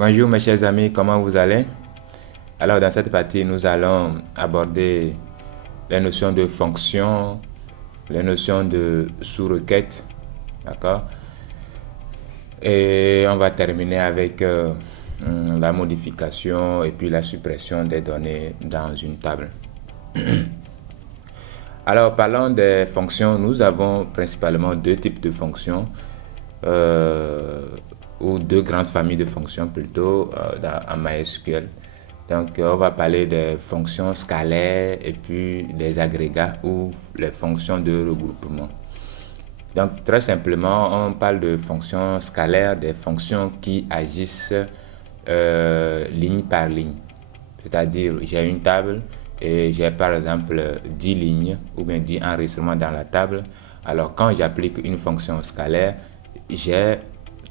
Bonjour mes chers amis, comment vous allez? Alors dans cette partie, nous allons aborder les notions de fonction, les notions de sous-requête, d'accord? Et on va terminer avec la modification et puis la suppression des données dans une table. Alors parlons des fonctions, nous avons principalement deux types de fonctions. Ou deux grandes familles de fonctions plutôt en MySQL. Donc, on va parler des fonctions scalaires et puis des agrégats ou les fonctions de regroupement. Donc, très simplement, on parle de fonctions scalaires, des fonctions qui agissent ligne par ligne. C'est-à-dire, j'ai une table et j'ai par exemple 10 lignes ou bien 10 enregistrements dans la table. Alors, quand j'applique une fonction scalaire, j'ai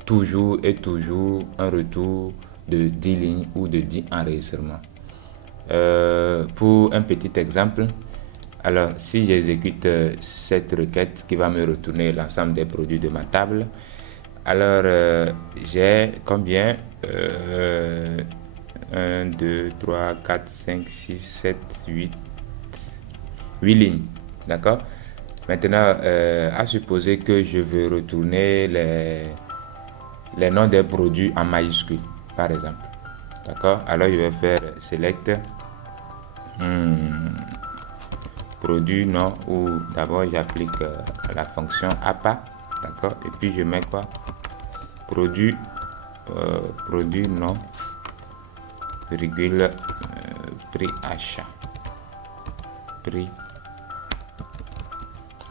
toujours et toujours un retour de 10 lignes ou de 10 enregistrements. Pour un petit exemple, alors si j'exécute cette requête qui va me retourner l'ensemble des produits de ma table, alors j'ai combien 1, 2, 3, 4, 5, 6, 7, 8 lignes, d'accord. Maintenant, à supposer que je veux retourner les noms des produits en majuscule, par exemple. D'accord? Alors, je vais faire select produit nom ou d'abord j'applique la fonction APA. D'accord? Et puis, je mets quoi? Produit nom, virgule, prix achat. Prix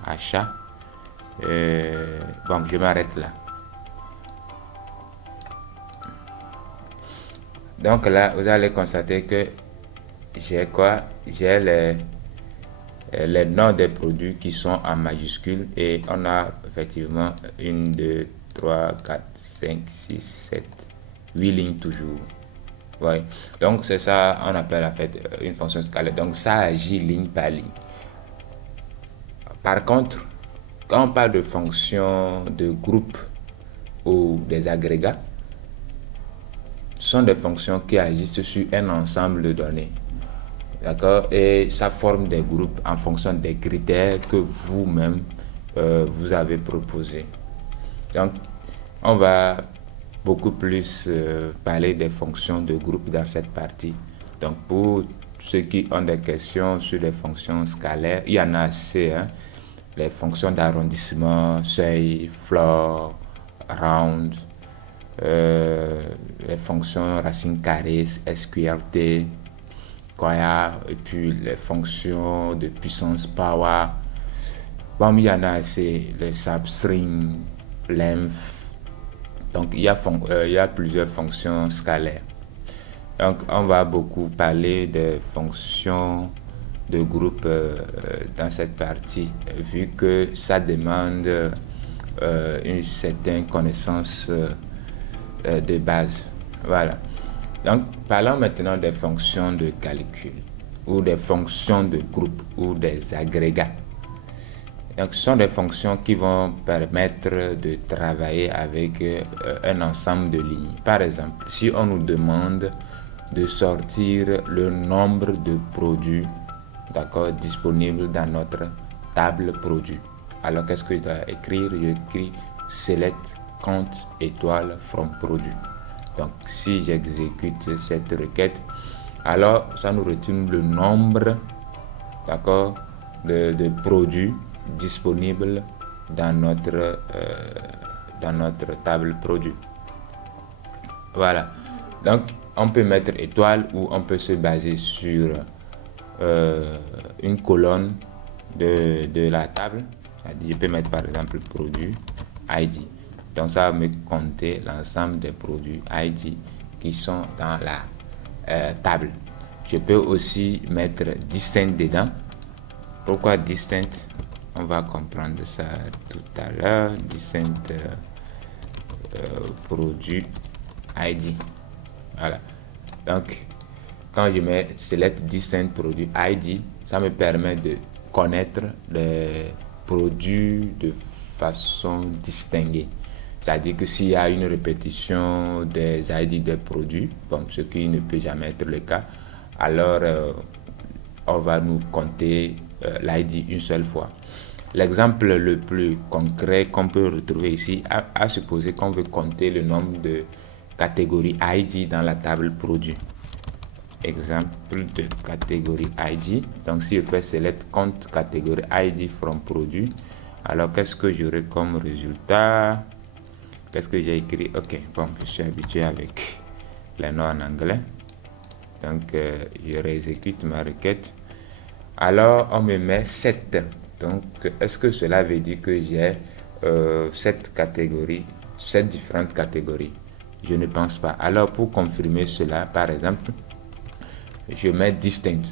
achat. Bon, je m'arrête là. Donc là, vous allez constater que j'ai quoi? J'ai les noms des produits qui sont en majuscule et on a effectivement 1, 2, 3, 4, 5, 6, 7, 8 lignes toujours. Ouais. Donc c'est ça, on appelle en fait une fonction scalaire. Donc ça agit ligne par ligne. Par contre, quand on parle de fonctions de groupe ou des agrégats, sont des fonctions qui agissent sur un ensemble de données. D'accord? Et ça forme des groupes en fonction des critères que vous-même vous avez proposés. Donc, on va beaucoup plus parler des fonctions de groupe dans cette partie. Donc, pour ceux qui ont des questions sur les fonctions scalaires, il y en a assez. Hein? Les fonctions d'arrondissement, seuil, floor, round, les fonctions racine carrée, SQRT, et puis les fonctions de puissance power. Bon, il y en a assez, les substring, length. Donc, il y a plusieurs fonctions scalaires. Donc, on va beaucoup parler des fonctions de groupe dans cette partie, vu que ça demande une certaine connaissance de base. Voilà. Donc, parlons maintenant des fonctions de calcul ou des fonctions de groupe ou des agrégats. Donc, ce sont des fonctions qui vont permettre de travailler avec un ensemble de lignes. Par exemple, si on nous demande de sortir le nombre de produits, d'accord, disponibles dans notre table produit. Alors, qu'est-ce que je dois écrire? J'écris select count étoile from produit. Donc, si j'exécute cette requête, alors ça nous retourne le nombre, d'accord, de produits disponibles dans notre table produit. Voilà. Donc, on peut mettre étoile ou on peut se baser sur une colonne de la table. Je peux mettre par exemple produit ID. Donc ça va me compter l'ensemble des produits ID qui sont dans la table. Je peux aussi mettre distinct dedans. Pourquoi distinct? On va comprendre ça tout à l'heure. Distinct produit ID. Voilà. Donc quand je mets select distinct produit ID, ça me permet de connaître les produits de façon distinguée. C'est-à-dire que s'il y a une répétition des ID des produits, bon, ce qui ne peut jamais être le cas, alors on va nous compter l'ID une seule fois. L'exemple le plus concret qu'on peut retrouver ici, à supposer qu'on veut compter le nombre de catégories ID dans la table produit. Exemple de catégorie ID. Donc si je fais select compte catégorie ID from produit, alors qu'est-ce que j'aurai comme résultat? Qu'est-ce que j'ai écrit? Ok, bon, je suis habitué avec les noms en anglais. Donc je réexécute ma requête. Alors on me met 7. Donc est-ce que cela veut dire que j'ai 7 catégories, 7 différentes catégories? Je ne pense pas. Alors pour confirmer cela, par exemple, je mets distinct.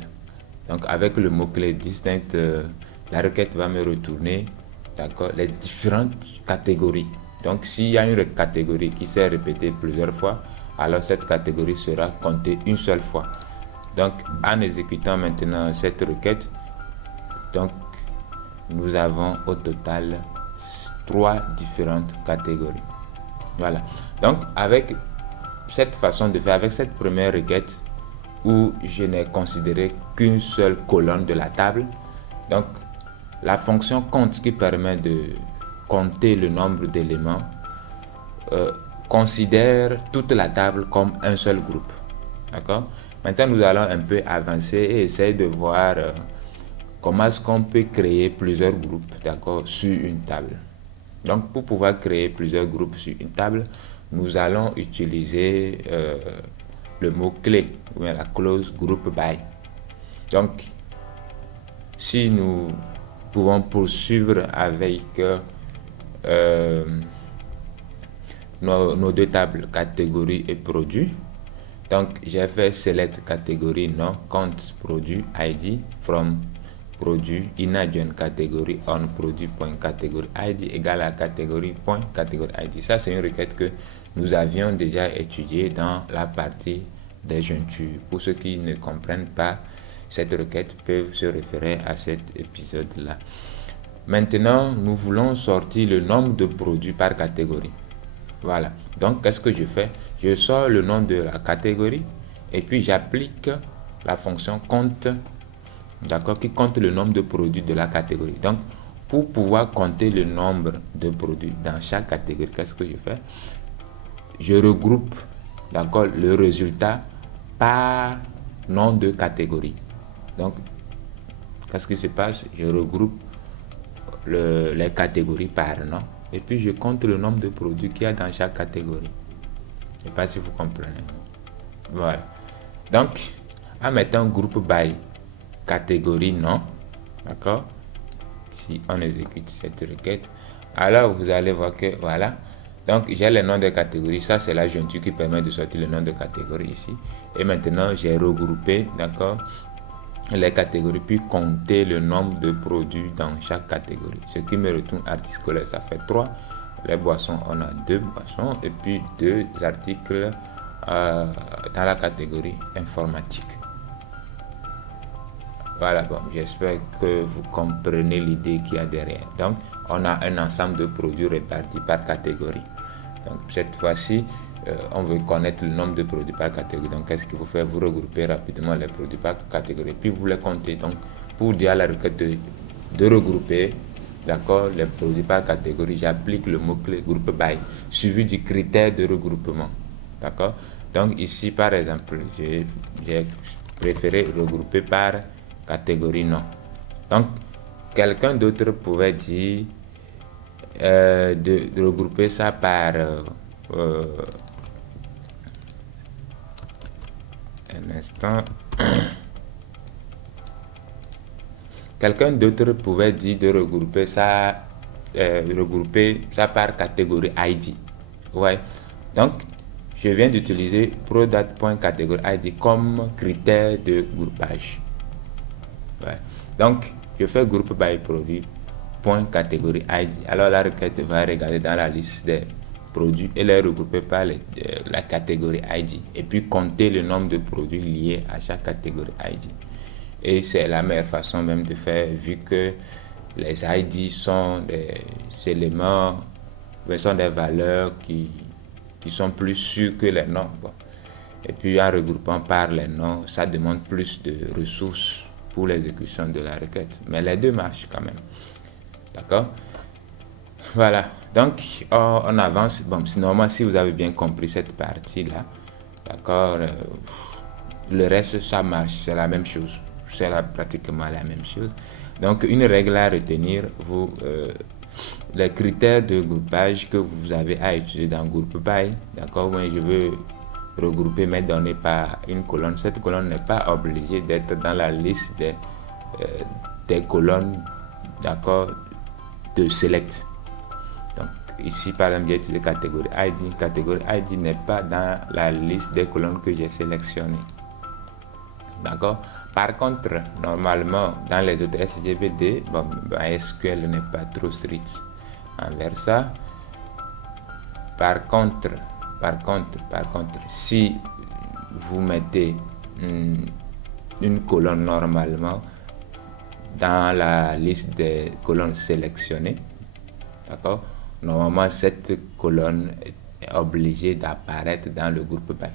Donc avec le mot-clé distinct, la requête va me retourner, d'accord, les différentes catégories. Donc s'il y a une catégorie qui s'est répétée plusieurs fois, alors cette catégorie sera comptée une seule fois. Donc en exécutant maintenant cette requête, donc nous avons au total 3 différentes catégories. Voilà. Donc avec cette façon de faire, avec cette première requête où je n'ai considéré qu'une seule colonne de la table, donc la fonction compte qui permet de compter le nombre d'éléments considère toute la table comme un seul groupe. D'accord? Maintenant, nous allons un peu avancer et essayer de voir comment est-ce qu'on peut créer plusieurs groupes, d'accord, sur une table. Donc, pour pouvoir créer plusieurs groupes sur une table, nous allons utiliser le mot-clé, ou bien la clause group by. Donc, si nous pouvons poursuivre avec nos deux tables, catégorie et produit. Donc, j'ai fait select catégorie non compte produit ID from produit inadjoint catégorie on produit.catégorie ID égale à catégorie.catégorie ID. Ça, c'est une requête que nous avions déjà étudiée dans la partie des jointures. Pour ceux qui ne comprennent pas cette requête, peuvent se référer à cet épisode-là. Maintenant, nous voulons sortir le nombre de produits par catégorie. Voilà. Donc, qu'est-ce que je fais? Je sors le nom de la catégorie et puis j'applique la fonction compte, d'accord, qui compte le nombre de produits de la catégorie. Donc, pour pouvoir compter le nombre de produits dans chaque catégorie, qu'est-ce que je fais? Je regroupe, d'accord, le résultat par nom de catégorie. Donc, qu'est-ce qui se passe? Je regroupe les catégories par nom et puis je compte le nombre de produits qu'il y a dans chaque catégorie. Je ne sais pas si vous comprenez. Voilà. Donc, en mettant groupe by catégorie non, d'accord, si on exécute cette requête, alors vous allez voir que voilà. Donc, j'ai le nom de catégorie. Ça, c'est la jointure qui permet de sortir le nom de catégorie ici. Et maintenant, j'ai regroupé, d'accord, les catégories, puis compter le nombre de produits dans chaque catégorie. Ce qui me retourne article scolaire, ça fait 3. Les boissons, on a 2 boissons et puis 2 articles dans la catégorie informatique. Voilà, bon, j'espère que vous comprenez l'idée qu'il y a derrière. Donc, on a un ensemble de produits répartis par catégorie. Donc, cette fois-ci, on veut connaître le nombre de produits par catégorie. Donc, qu'est-ce qu'il faut faire? Vous regroupez rapidement les produits par catégorie, puis vous les comptez. Donc, pour dire à la requête de regrouper, d'accord, les produits par catégorie, j'applique le mot-clé group by, suivi du critère de regroupement. D'accord? Donc, ici, par exemple, j'ai préféré regrouper par catégorie non. Donc, quelqu'un d'autre pouvait dire de regrouper ça par un instant. Quelqu'un d'autre pouvait dire de regrouper ça par catégorie ID. Ouais. Donc, je viens d'utiliser product.catégorie ID comme critère de groupage. Ouais. Donc, je fais groupe by produit catégorie ID. Alors, la requête va regarder dans la liste des produits et les regrouper par la catégorie ID. Et puis, compter le nombre de produits liés à chaque catégorie ID. Et c'est la meilleure façon même de faire, vu que les ID sont des éléments Ce sont des valeurs qui sont plus sûres que les noms. Bon. Et puis en regroupant par les noms, ça demande plus de ressources pour l'exécution de la requête. Mais les deux marchent quand même. D'accord? Voilà. Donc, on avance. Bon, normalement, si vous avez bien compris cette partie-là, d'accord, le reste, ça marche. C'est la même chose. C'est pratiquement la même chose. Donc, une règle à retenir, les critères de groupage que vous avez à utiliser dans Group By, d'accord, moi je veux regrouper mes données par une colonne. Cette colonne n'est pas obligée d'être dans la liste des colonnes, d'accord, de select. Donc ici par exemple j'ai utilisé catégorie ID. Catégorie ID n'est pas dans la liste des colonnes que j'ai sélectionnées. D'accord. Par contre, normalement, dans les autres SGBD, bon, SQL n'est pas trop strict envers ça. Par contre, si vous mettez une colonne normalement dans la liste des colonnes sélectionnées, d'accord, normalement cette colonne est obligée d'apparaître dans le groupe by.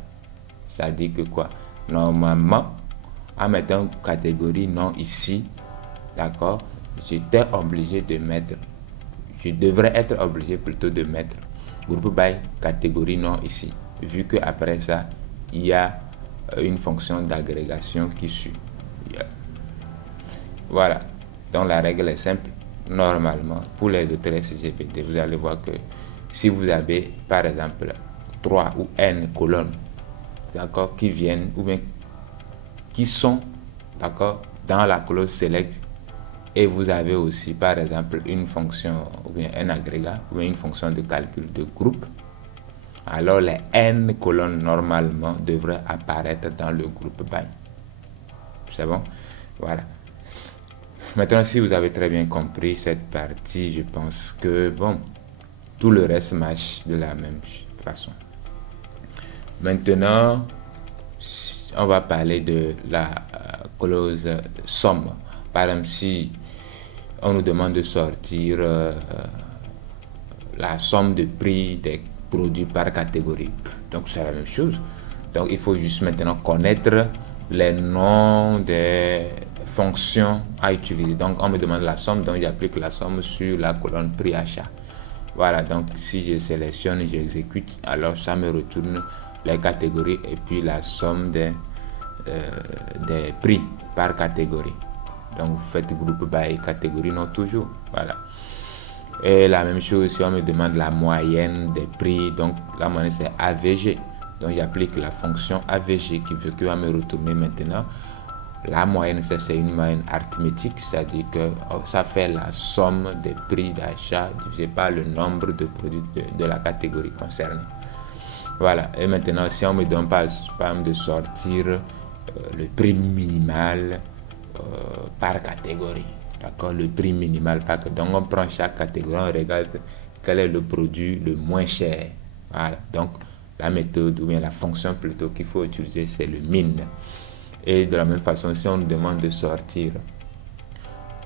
Ça dit que quoi? Normalement, en mettant catégorie non ici, d'accord, je devrais être obligé plutôt de mettre groupe by catégorie non ici, vu que après ça il y a une fonction d'agrégation qui suit. Voilà, donc la règle est simple. Normalement, pour les autres SGBD, vous allez voir que si vous avez par exemple 3 ou n colonnes, d'accord, qui viennent ou bien qui sont, d'accord, dans la clause select, et vous avez aussi par exemple une fonction ou bien un agrégat ou bien une fonction de calcul de groupe, alors les n colonnes normalement devraient apparaître dans le groupe by. C'est bon? Voilà. Maintenant, si vous avez très bien compris cette partie, je pense que bon, tout le reste marche de la même façon. Maintenant, on va parler de la clause somme. Par exemple, si on nous demande de sortir la somme de prix des produits par catégorie, donc c'est la même chose. Donc il faut juste maintenant connaître les noms des fonctions à utiliser. Donc on me demande la somme, donc j'applique la somme sur la colonne prix achat. Voilà, donc si je sélectionne, j'exécute, alors ça me retourne les catégories et puis la somme des prix par catégorie. Donc vous faites groupe by catégorie, non toujours. Voilà. Et la même chose si on me demande la moyenne des prix, donc la moyenne c'est AVG. Donc j'applique la fonction AVG qui va me retourner maintenant. La moyenne c'est une moyenne arithmétique, c'est-à-dire que ça fait la somme des prix d'achat divisé par le nombre de produits de la catégorie concernée. Voilà. Et maintenant si on me donne par exemple de sortir le prix minimal par catégorie, d'accord, le prix minimal par catégorie. Donc on prend chaque catégorie, on regarde quel est le produit le moins cher. Voilà, donc la méthode ou bien la fonction plutôt qu'il faut utiliser c'est le min. Et de la même façon, si on nous demande de sortir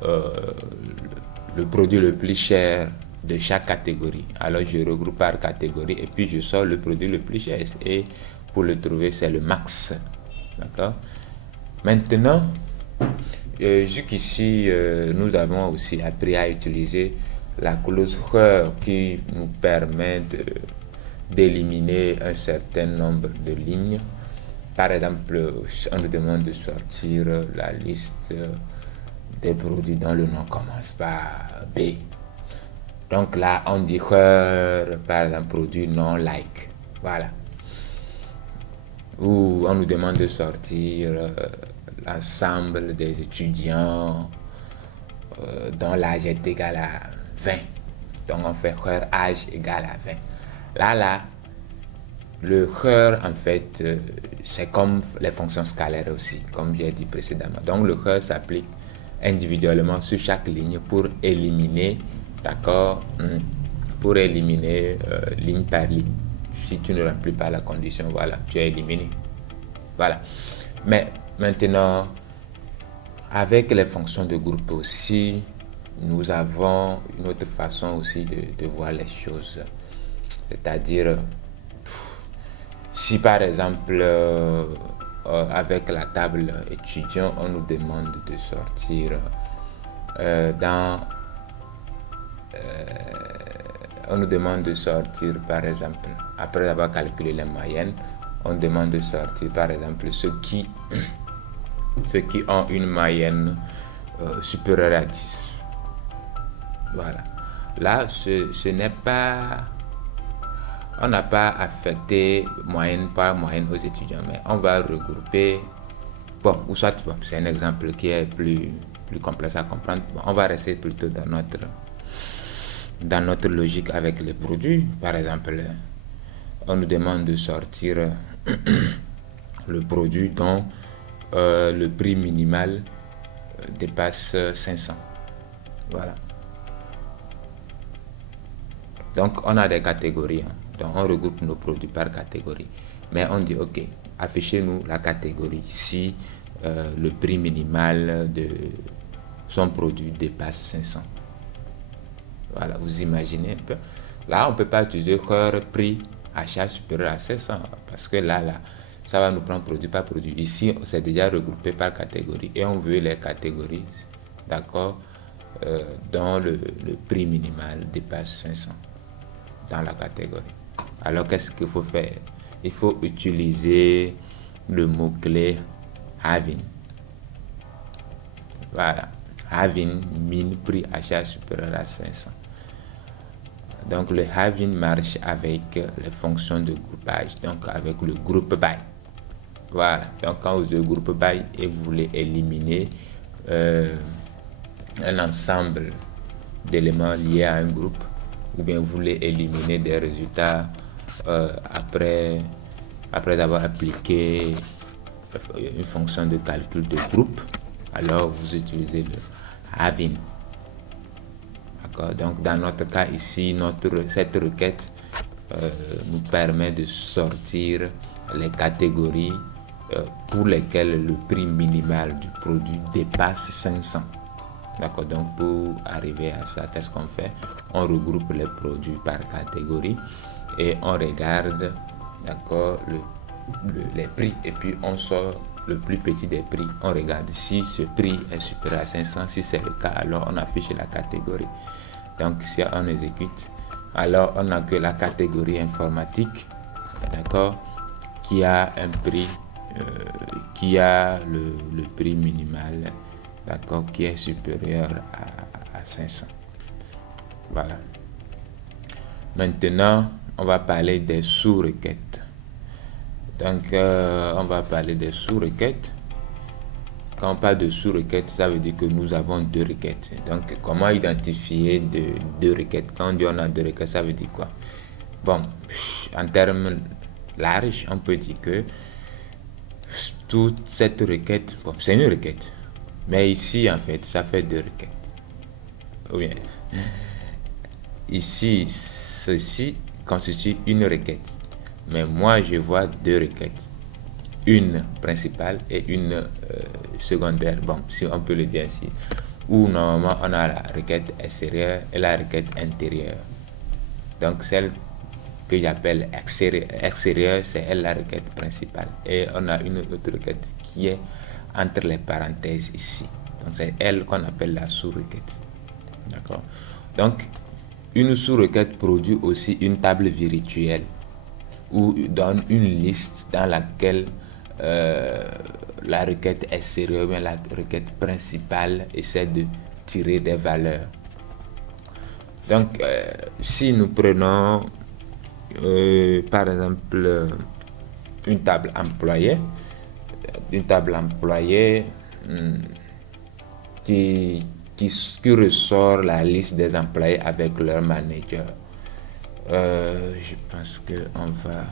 le produit le plus cher de chaque catégorie, alors je regroupe par catégorie et puis je sors le produit le plus cher, et pour le trouver c'est le max. D'accord. Maintenant, jusqu'ici, nous avons aussi appris à utiliser la clause heure qui nous permet d'éliminer un certain nombre de lignes. Par exemple, on nous demande de sortir la liste des produits dont le nom commence par B. Donc là, on dit heure, par exemple, produit non like. Voilà. Ou on nous demande de sortir l'ensemble des étudiants dont l'âge est égal à 20. Donc on fait heure âge égal à 20. Là, le heure en fait, c'est comme les fonctions scalaires aussi, comme j'ai dit précédemment. Donc le heure s'applique individuellement sur chaque ligne pour éliminer, d'accord, pour éliminer ligne par ligne. Si tu ne remplis pas la condition, voilà, tu es éliminé. Voilà. Mais maintenant, avec les fonctions de groupe aussi, nous avons une autre façon aussi de voir les choses. C'est-à-dire, si par exemple, avec la table étudiant, on nous demande de sortir on nous demande de sortir par exemple, après avoir calculé les moyennes, on demande de sortir par exemple ceux qui ont une moyenne supérieure à 10. Voilà. Là, ce n'est pas... On n'a pas affecté moyenne par moyenne aux étudiants, mais on va regrouper... Bon, ou soit, bon, c'est un exemple qui est plus complexe à comprendre. Bon, on va rester plutôt dans notre logique avec les produits. Par exemple, on nous demande de sortir le produit dont le prix minimal dépasse 500. Voilà. Donc, on a des catégories. Donc, on regroupe nos produits par catégorie. Mais on dit, OK, affichez-nous la catégorie si le prix minimal de son produit dépasse 500. Voilà, vous imaginez un peu. Là, on ne peut pas utiliser prix achat supérieur à 500 parce que là, ça va nous prendre produit par produit. Ici, c'est déjà regroupé par catégorie et on veut les catégories, d'accord, dont le prix minimal dépasse 500 dans la catégorie. Alors, qu'est-ce qu'il faut faire? Il faut utiliser le mot-clé having. Voilà, having min prix achat supérieur à 500. Donc le having marche avec les fonctions de groupage, donc avec le group by. Voilà, donc quand vous avez group by et vous voulez éliminer un ensemble d'éléments liés à un groupe, ou bien vous voulez éliminer des résultats après avoir appliqué une fonction de calcul de groupe, alors vous utilisez le having. Donc dans notre cas ici, cette requête nous permet de sortir les catégories pour lesquelles le prix minimal du produit dépasse 500. D'accord, donc pour arriver à ça, qu'est-ce qu'on fait? On regroupe les produits par catégorie et on regarde, d'accord, les prix, et puis on sort le plus petit des prix. On regarde si ce prix est supérieur à 500. Si c'est le cas, alors on affiche la catégorie. Donc si on exécute, alors on a que la catégorie informatique, d'accord, qui a un prix, qui a le prix minimal, d'accord, qui est supérieur à 500. Voilà. Maintenant, on va parler des sous-requêtes. Donc, on va parler des sous-requêtes. Quand on parle de sous-requêtes, ça veut dire que nous avons deux requêtes. Donc, comment identifier deux requêtes? Quand on dit on a deux requêtes, ça veut dire quoi? Bon, en termes larges, on peut dire que toute cette requête, bon, c'est une requête. Mais ici, en fait, ça fait deux requêtes. Ou bien, ici, ceci constitue une requête. Mais moi, je vois deux requêtes. Une principale et une secondaire. Bon, si on peut le dire ainsi. Où normalement, on a la requête extérieure et la requête intérieure. Donc, celle que j'appelle extérieure, c'est elle la requête principale. Et on a une autre requête qui est entre les parenthèses ici. Donc, c'est elle qu'on appelle la sous-requête. D'accord? Donc, une sous-requête produit aussi une table virtuelle ou donne une liste dans laquelle la requête extérieure, mais la requête principale essaie de tirer des valeurs. Donc, si nous prenons par exemple une table employée qui ressort la liste des employés avec leur manager. Je pense que on va...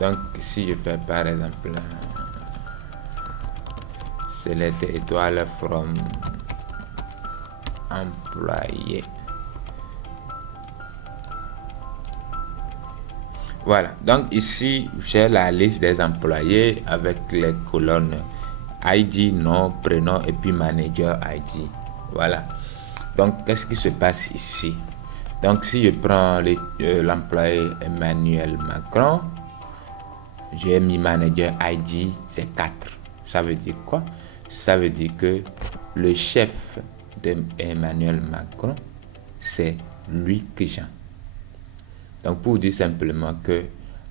Donc, si je fais par exemple select étoile from employé. Voilà. Donc, ici, j'ai la liste des employés avec les colonnes ID, nom, prénom et puis manager ID. Voilà. Donc, qu'est-ce qui se passe ici? Donc, si je prends l'employé Emmanuel Macron, j'ai mis manager ID, c'est 4. Ça veut dire quoi? Ça veut dire que le chef d'Emmanuel Macron, c'est Louis Jean. Donc, pour dire simplement que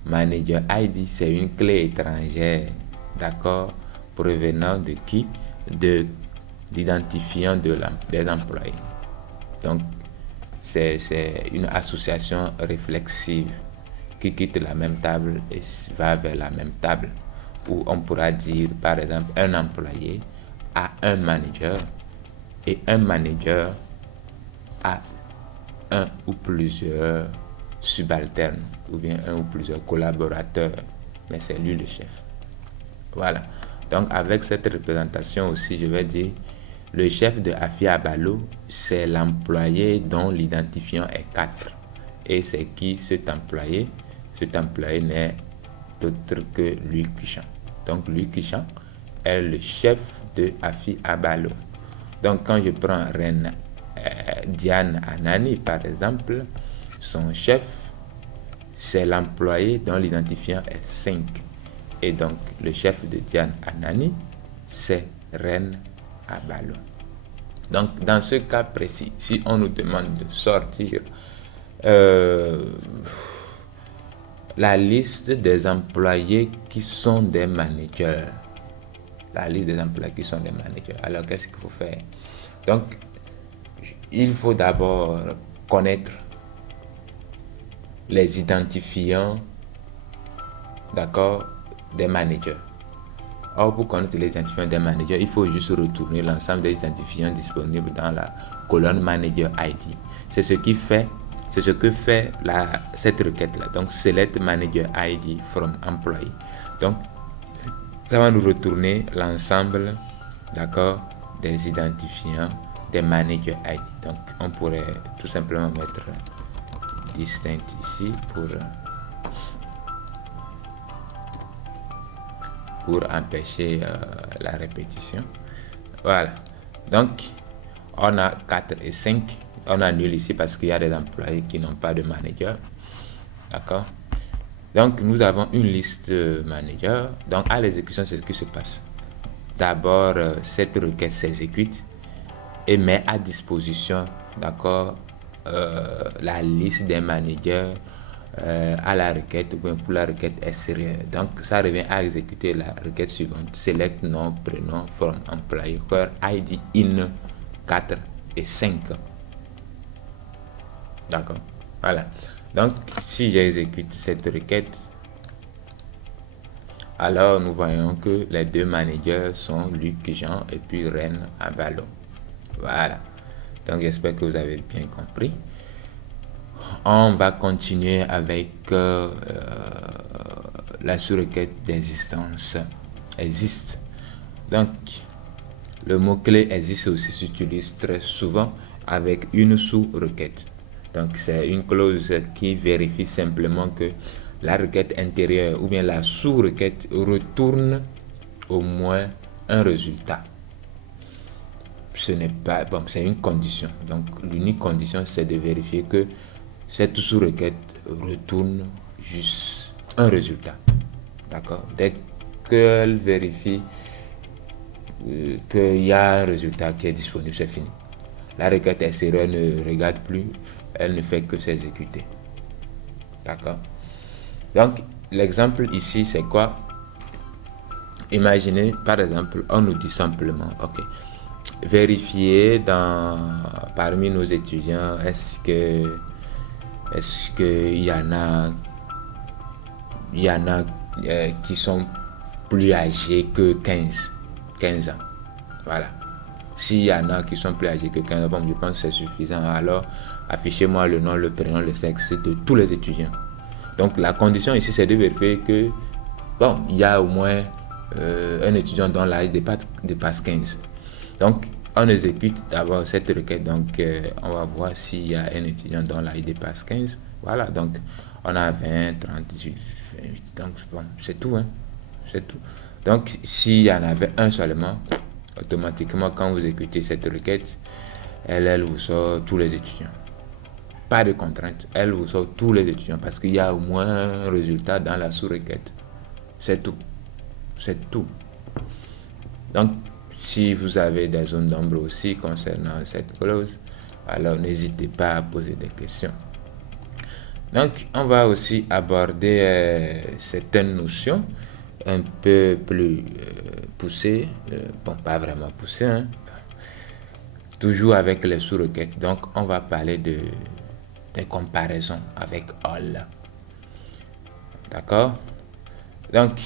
manager ID, c'est une clé étrangère, d'accord, provenant de qui? De l'identifiant des employés. Donc, c'est une association réflexive qui quitte la même table et va vers la même table, où on pourra dire, par exemple, un employé a un manager et un manager a un ou plusieurs subalternes ou bien un ou plusieurs collaborateurs, mais c'est lui le chef. Voilà. Donc avec cette représentation aussi, je vais dire le chef de Afi Abalo, c'est l'employé dont l'identifiant est 4. Et c'est qui cet employé? Cet employé n'est d'autre que Louis Jean. Donc Louis Jean est le chef de Afi Abalo. Donc quand je prends Reine Diane Anani par exemple, son chef c'est l'employé dont l'identifiant est 5. Et donc le chef de Diane Anani c'est Reine Abalo. Donc dans ce cas précis, si on nous demande de sortir la liste des employés qui sont des managers, alors qu'est-ce qu'il faut faire? Donc il faut d'abord connaître les identifiants, d'accord, des managers. Or, pour connaître les identifiants des managers, il faut juste retourner l'ensemble des identifiants disponibles dans la colonne Manager ID. C'est ce que fait cette requête-là. Donc, select Manager ID from Employee. Donc, ça va nous retourner l'ensemble, d'accord, des identifiants des Manager ID. Donc, on pourrait tout simplement mettre distinct ici pour empêcher la répétition. Voilà. Donc, on a 4 et 5. On annule ici parce qu'il y a des employés qui n'ont pas de manager. D'accord. Donc, nous avons une liste manager. Donc, à l'exécution, c'est ce qui se passe. D'abord, cette requête s'exécute et met à disposition, d'accord, la liste des managers à la requête ou bien pour la requête extérieure. Donc ça revient à exécuter la requête suivante: select nom, prénom, from employee, where ID in 4 et 5. D'accord. Voilà. Donc si j'exécute cette requête, alors nous voyons que les deux managers sont Luc Jean et puis Reine Abalo. Voilà. Donc j'espère que vous avez bien compris. On va continuer avec la sous-requête d'existence. Existe. Donc, le mot-clé existe aussi s'utilise très souvent avec une sous-requête. Donc, c'est une clause qui vérifie simplement que la requête intérieure ou bien la sous-requête retourne au moins un résultat. Ce n'est pas bon, c'est une condition. Donc, l'unique condition, c'est de vérifier que cette sous-requête retourne juste un résultat. D'accord. Dès qu'elle vérifie qu'il y a un résultat qui est disponible, c'est fini. La requête extérieure ne regarde plus, elle ne fait que s'exécuter. D'accord. Donc, l'exemple ici, c'est quoi? Imaginez, par exemple, on nous dit simplement, ok, vérifier parmi nos étudiants, est-ce qu'il y en a qui sont plus âgés que 15 ans. Voilà. S'il y en a qui sont plus âgés que 15 ans, bon, je pense que c'est suffisant. Alors, affichez-moi le nom, le prénom, le sexe de tous les étudiants. Donc, la condition ici, c'est de vérifier que, bon, il y a au moins un étudiant dont l'âge dépasse 15. Donc, on exécute d'abord cette requête. Donc, on va voir s'il y a un étudiant dont l'âge dépasse 15. Voilà, donc, on a 20, 30, 18, 28. Donc, bon, c'est tout, hein. C'est tout. Donc, s'il y en avait un seulement, automatiquement, quand vous exécutez cette requête, elle vous sort tous les étudiants. Pas de contrainte, elle vous sort tous les étudiants parce qu'il y a au moins un résultat dans la sous-requête. C'est tout. C'est tout. Donc, si vous avez des zones d'ombre aussi concernant cette clause, alors n'hésitez pas à poser des questions. Donc, on va aussi aborder certaines notions un peu plus poussées. Bon, pas vraiment poussées, hein. Toujours avec les sous-requêtes. Donc, on va parler des comparaisons avec all. D'accord? Donc,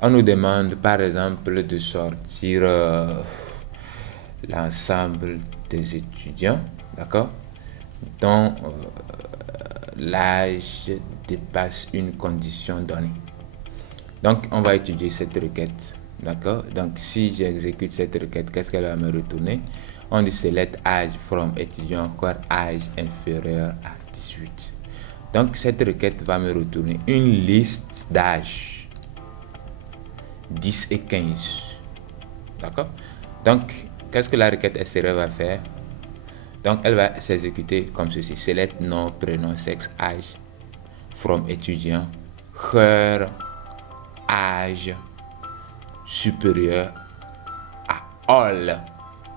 on nous demande par exemple de sortir l'ensemble des étudiants, d'accord, dont l'âge dépasse une condition donnée. Donc, on va étudier cette requête, d'accord. Donc, si j'exécute cette requête, qu'est-ce qu'elle va me retourner? On dit select age from étudiant encore âge inférieur à 18. Donc, cette requête va me retourner une liste d'âges 10 et 15. D'accord? Donc, qu'est-ce que la requête extérieure va faire? Donc, elle va s'exécuter comme ceci. Select nom, prénom, sexe, âge from étudiant, heure, âge supérieur à all,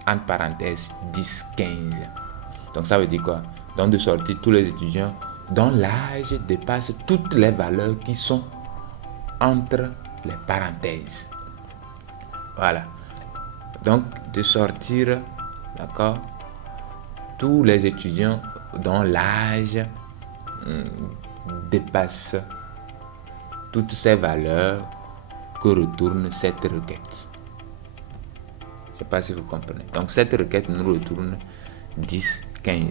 entre parenthèses, 10, 15. Donc, ça veut dire quoi? Donc, de sortir tous les étudiants dont l'âge dépasse toutes les valeurs qui sont entre les parenthèses. Voilà. Donc, de sortir, d'accord, tous les étudiants dont l'âge dépasse toutes ces valeurs que retourne cette requête. Je ne sais pas si vous comprenez. Donc, cette requête nous retourne 10, 15.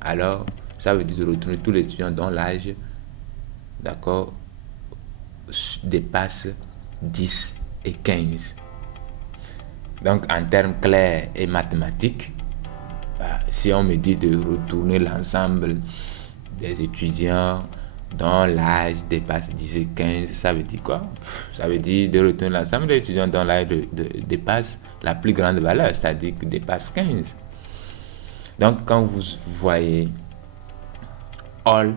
Alors, ça veut dire de retourner tous les étudiants dont l'âge, d'accord, dépasse 10 et 15. Donc, en termes clairs et mathématiques, si on me dit de retourner l'ensemble des étudiants dont l'âge dépasse 10 et 15, ça veut dire quoi? Ça veut dire de retourner l'ensemble des étudiants dont l'âge dépasse la plus grande valeur, c'est-à-dire que dépasse 15. Donc, quand vous voyez all,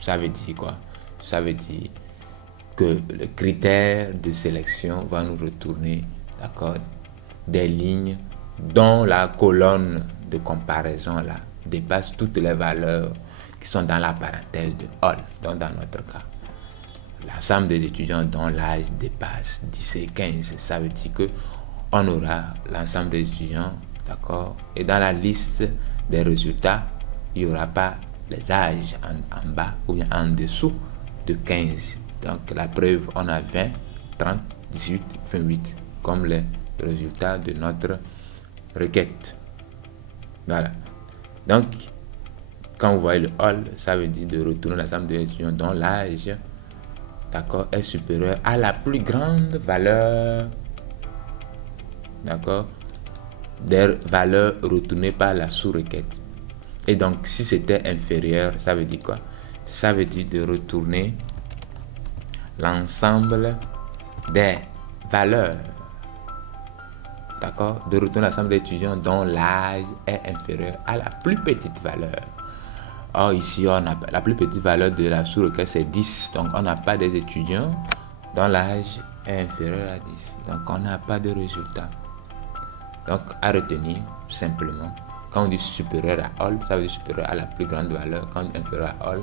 ça veut dire quoi? Ça veut dire que le critère de sélection va nous retourner, d'accord, des lignes dont la colonne de comparaison là dépasse toutes les valeurs qui sont dans la parenthèse de all. Donc, dans notre cas, l'ensemble des étudiants dont l'âge dépasse 10 et 15, ça veut dire que on aura l'ensemble des étudiants, d'accord, et dans la liste des résultats, il n'y aura pas les âges en bas ou bien en dessous de 15. Donc, la preuve, on a 20, 30, 18, 28 comme les résultats de notre requête. Voilà. Donc, quand vous voyez le all, ça veut dire de retourner l'ensemble des étudiants dont l'âge, d'accord, est supérieur à la plus grande valeur, d'accord, des valeurs retournées par la sous-requête. Et donc, si c'était inférieur, ça veut dire quoi? Ça veut dire de retourner l'ensemble des valeurs, d'accord, de retourner l'ensemble des étudiants dont l'âge est inférieur à la plus petite valeur. Or, ici, on a la plus petite valeur de la sous-requête, c'est 10. Donc, on n'a pas des étudiants dont l'âge est inférieur à 10. Donc, on n'a pas de résultat. Donc, à retenir, simplement, quand on dit supérieur à all, ça veut dire supérieur à la plus grande valeur. Quand on dit inférieur à all,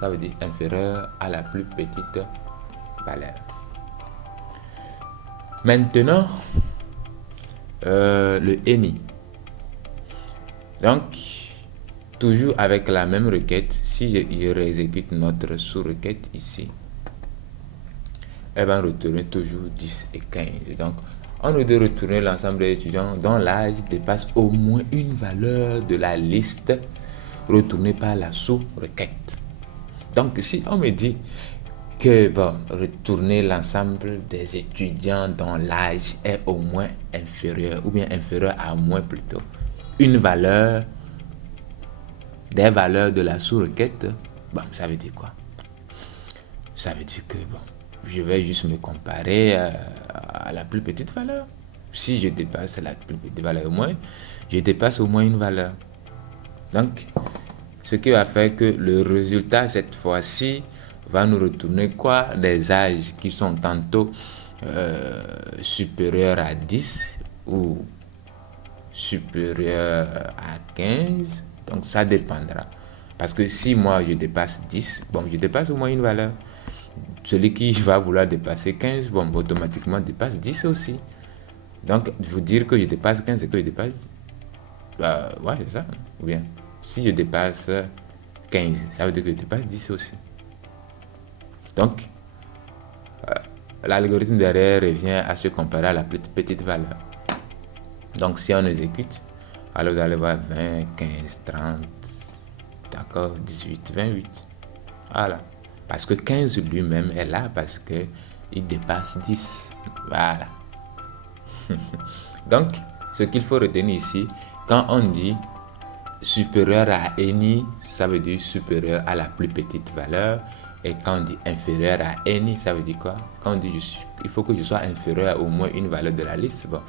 ça veut dire inférieur à la plus petite valeur. Maintenant, le any. Donc, toujours avec la même requête, si je réexécute notre sous-requête ici, elle va retourner toujours 10 et 15. Donc, on nous doit retourner l'ensemble des étudiants dont l'âge dépasse au moins une valeur de la liste retournée par la sous-requête. Donc, si on me dit que, bon, retourner l'ensemble des étudiants dont l'âge est au moins inférieur, ou bien inférieur à moins plutôt, une valeur, des valeurs de la sous-requête, bon, ça veut dire quoi? Ça veut dire que, bon, je vais juste me comparer à la plus petite valeur. Si je dépasse la plus petite valeur au moins, je dépasse au moins une valeur. Donc, ce qui va faire que le résultat cette fois-ci va nous retourner quoi? Des âges qui sont tantôt supérieurs à 10 ou supérieurs à 15. Donc ça dépendra. Parce que si moi je dépasse 10, bon, je dépasse au moins une valeur. Celui qui va vouloir dépasser 15, bon, automatiquement dépasse 10 aussi. Donc, vous dire que je dépasse 15 et que je dépasse, ouais, c'est ça. Ou bien, si je dépasse 15, ça veut dire que je dépasse 10 aussi. Donc, l'algorithme derrière revient à se comparer à la plus petite valeur. Donc, si on exécute, alors vous allez voir 20, 15, 30, d'accord, 18, 28. Voilà. Parce que 15 lui-même est là parce qu'il dépasse 10. Voilà. Donc, ce qu'il faut retenir ici, quand on dit supérieur à any, ça veut dire supérieur à la plus petite valeur. Et quand on dit inférieur à any, ça veut dire quoi? Quand on dit il faut que je sois inférieur à au moins une valeur de la liste, bon,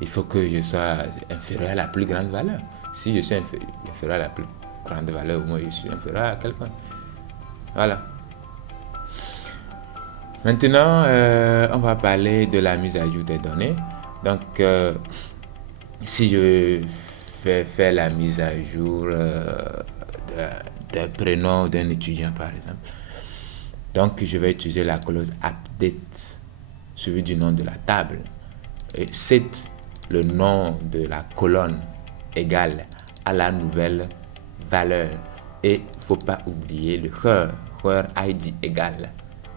il faut que je sois inférieur à la plus grande valeur. Si je suis inférieur à la plus grande valeur, au moins je suis inférieur à quelqu'un. Voilà. Maintenant, on va parler de la mise à jour des données. Donc, si je fais faire la mise à jour d'un prénom d'un étudiant, par exemple, donc je vais utiliser la clause update suivi du nom de la table. Et set le nom de la colonne égale à la nouvelle valeur. Et il ne faut pas oublier le where ID égale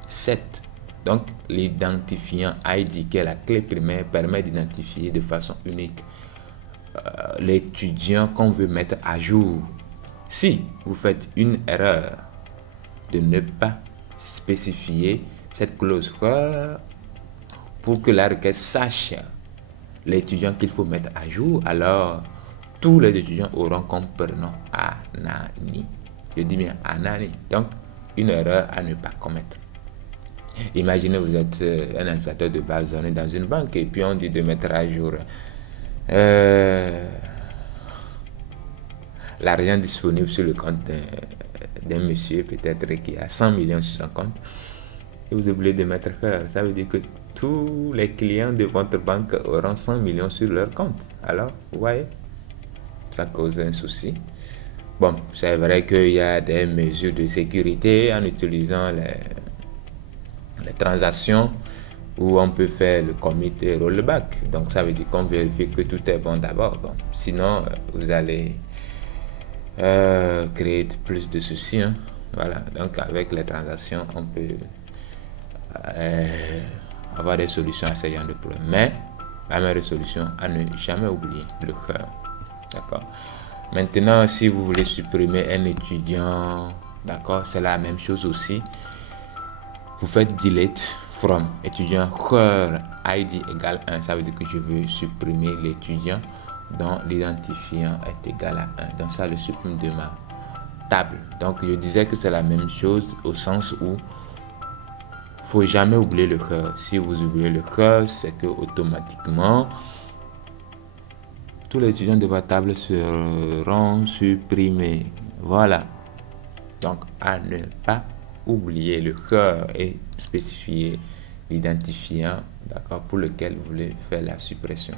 7. Donc, l'identifiant ID, qui est la clé primaire, permet d'identifier de façon unique l'étudiant qu'on veut mettre à jour. Si vous faites une erreur de ne pas spécifier cette clause where pour que la requête sache l'étudiant qu'il faut mettre à jour, alors tous les étudiants auront comme prénom Anani. Je dis bien Anani. Donc, une erreur à ne pas commettre. Imaginez, vous êtes un administrateur de base de données dans une banque et puis on dit de mettre à jour l'argent disponible sur le compte d'un monsieur, peut-être qui a 100 millions sur son compte. Et vous oubliez de mettre faire. Ça veut dire que tous les clients de votre banque auront 100 millions sur leur compte. Alors, vous voyez, ça cause un souci. Bon, c'est vrai qu'il y a des mesures de sécurité en utilisant les transactions où on peut faire le commit et rollback. Donc, ça veut dire qu'on vérifie que tout est bon d'abord. Bon, sinon, vous allez créer plus de soucis. Hein. Voilà, donc avec les transactions, on peut avoir des solutions à ce genre de problème. Mais la meilleure solution, à ne jamais oublier le cœur. D'accord. Maintenant, si vous voulez supprimer un étudiant, d'accord, c'est la même chose aussi. Vous faites delete from étudiant where ID égale 1. Ça veut dire que je veux supprimer l'étudiant dont l'identifiant est égal à 1. Donc ça le supprime de ma table. Donc je disais que c'est la même chose au sens où faut jamais oublier le cœur. Si vous oubliez le cœur, c'est que automatiquement tous les étudiants de votre table seront supprimés. Voilà. Donc à ne pas oublier le cœur et spécifier l'identifiant, d'accord, pour lequel vous voulez faire la suppression.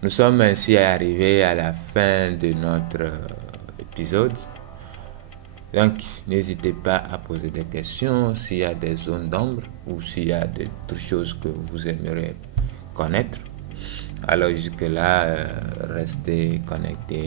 Nous sommes ainsi arrivés à la fin de notre épisode. Donc, n'hésitez pas à poser des questions s'il y a des zones d'ombre ou s'il y a d'autres choses que vous aimeriez connaître. Alors jusque-là, restez connectés.